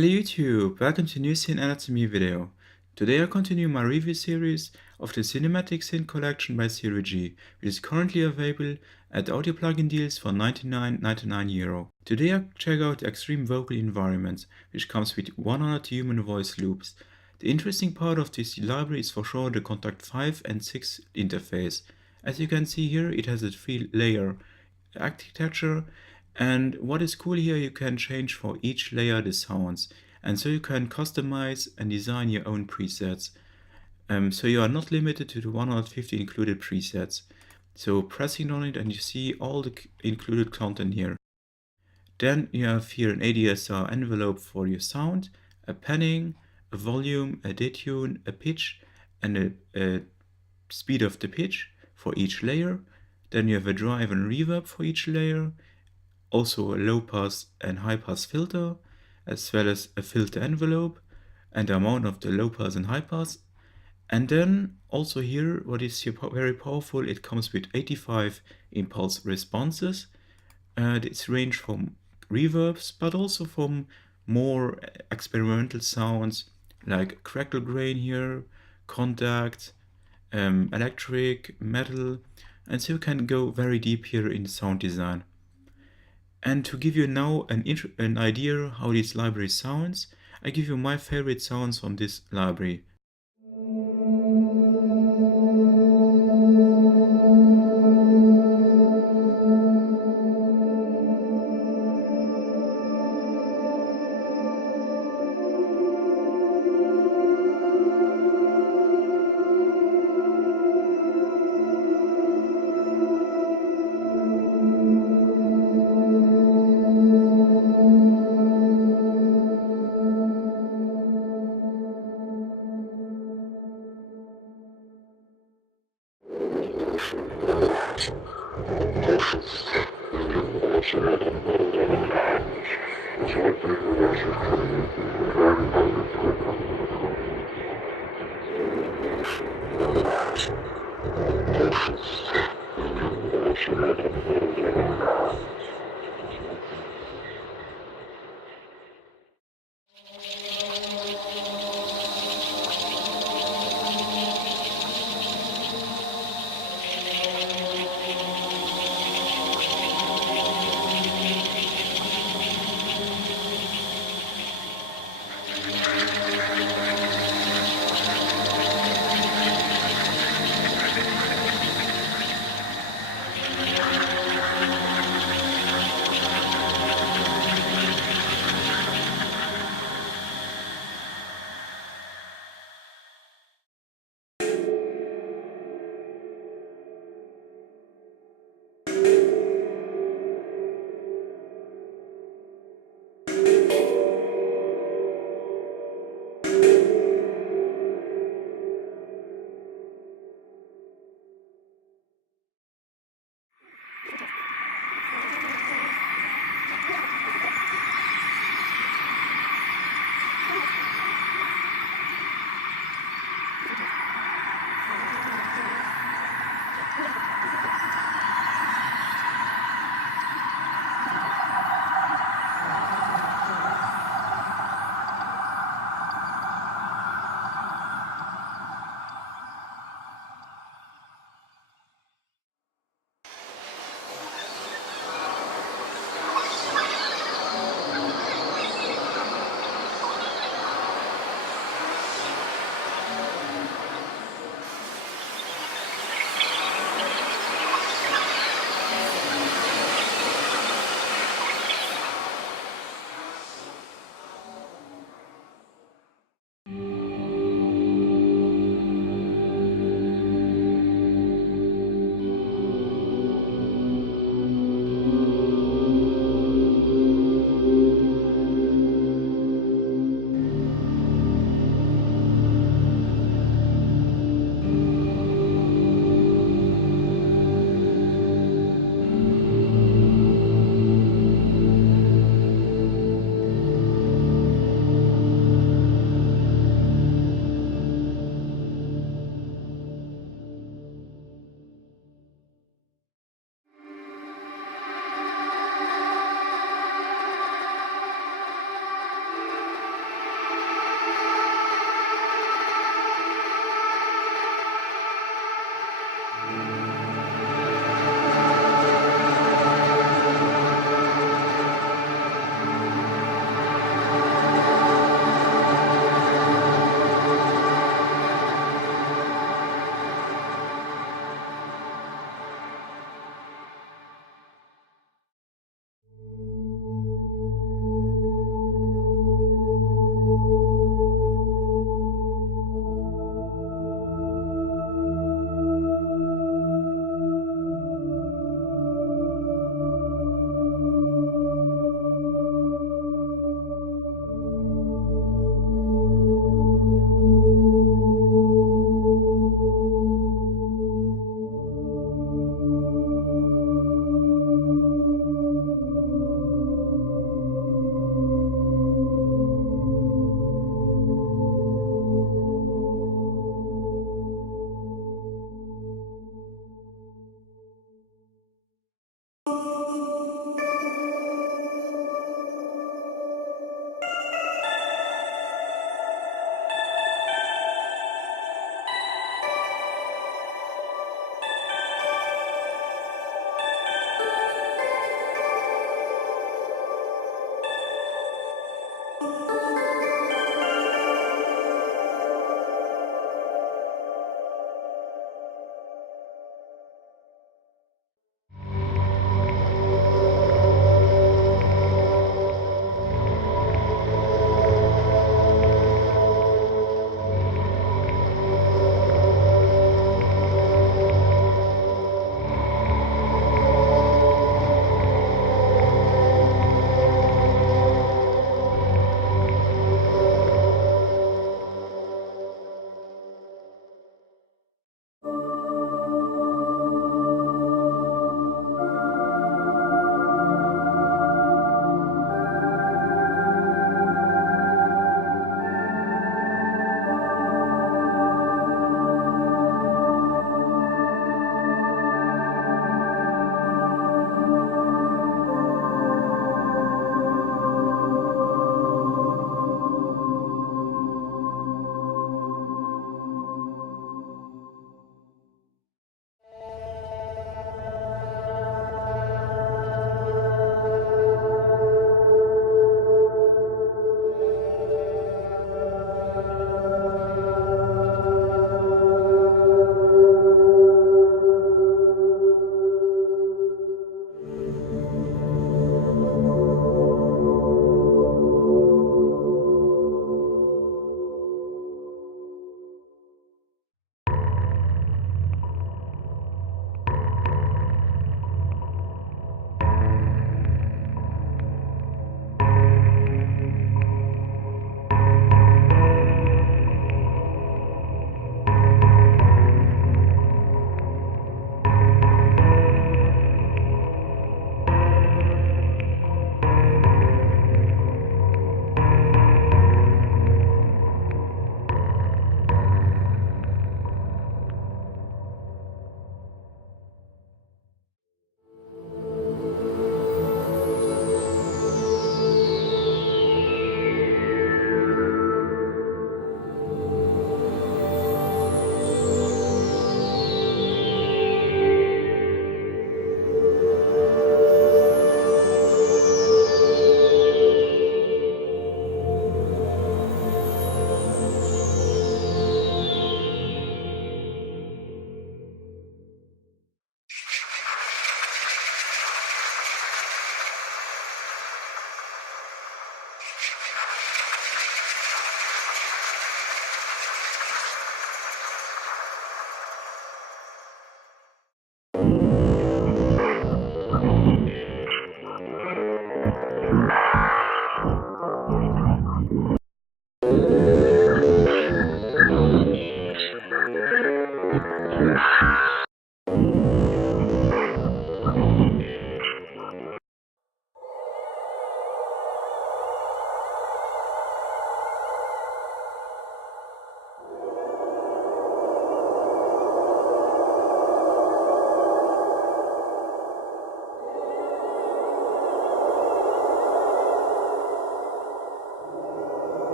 Hello YouTube, welcome to a new Synth Anatomy video. Today I continue my review series of the Cinematic Synth collection by E.V.E, which is currently available at audio plugin deals for €99.99. Today I check out the extreme vocal environment, which comes with 100 human voice loops. The interesting part of this library is for sure the Kontakt 5 and 6 interface. As you can see here, it has a 3-layer architecture, and what is cool here, you can change for each layer the sounds, and so you can customize and design your own presets. So you are not limited to the 150 included presets. So pressing on it and you see all the included content here. Then you have here an ADSR envelope for your sound, a panning, a volume, a detune, a pitch, and a speed of the pitch for each layer. Then you have a drive and reverb for each layer, also a low pass and high pass filter, as well as a filter envelope and the amount of the low pass and high pass. And then also here, what is here very powerful, it comes with 85 impulse responses. It's range from reverbs, but also from more experimental sounds like crackle grain here, Kontakt, electric, metal, and so you can go very deep here in sound design. And to give you now an idea how this library sounds, I give you my favorite sounds from this library.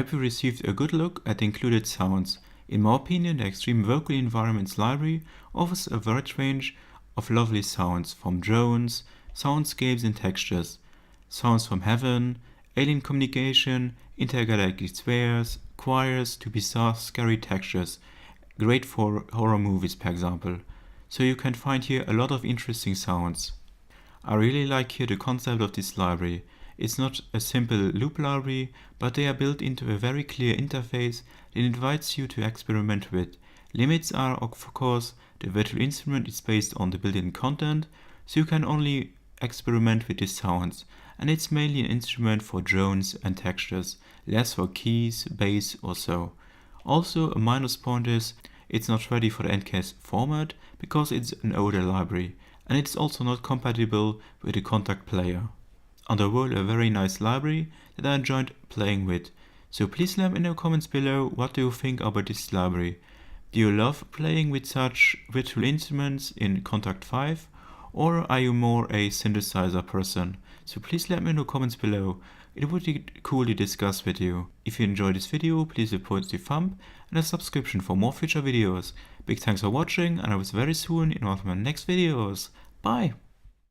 hope you received a good look at the included sounds. In my opinion, the Extreme Vocal Environments library offers a wide range of lovely sounds, from drones, soundscapes and textures, sounds from heaven, alien communication, intergalactic spheres, choirs to bizarre scary textures, great for horror movies for example. So you can find here a lot of interesting sounds. I really like here the concept of this library. It's not a simple loop library, but they are built into a very clear interface that invites you to experiment with. Limits are, of course, the virtual instrument is based on the built-in content, so you can only experiment with the sounds, and it's mainly an instrument for drones and textures, less for keys, bass or so. Also, a minus point is it's not ready for the NKS format because it's an older library, and it's also not compatible with the Kontakt player. On the whole, a very nice library that I enjoyed playing with. So please let me know in the comments below what do you think about this library. Do you love playing with such virtual instruments in Kontakt 5? Or are you more a synthesizer person? So please let me know in the comments below. It would be cool to discuss with you. If you enjoyed this video, please leave a positive thumb and a subscription for more future videos. Big thanks for watching, and I will see you very soon in one of my next videos. Bye!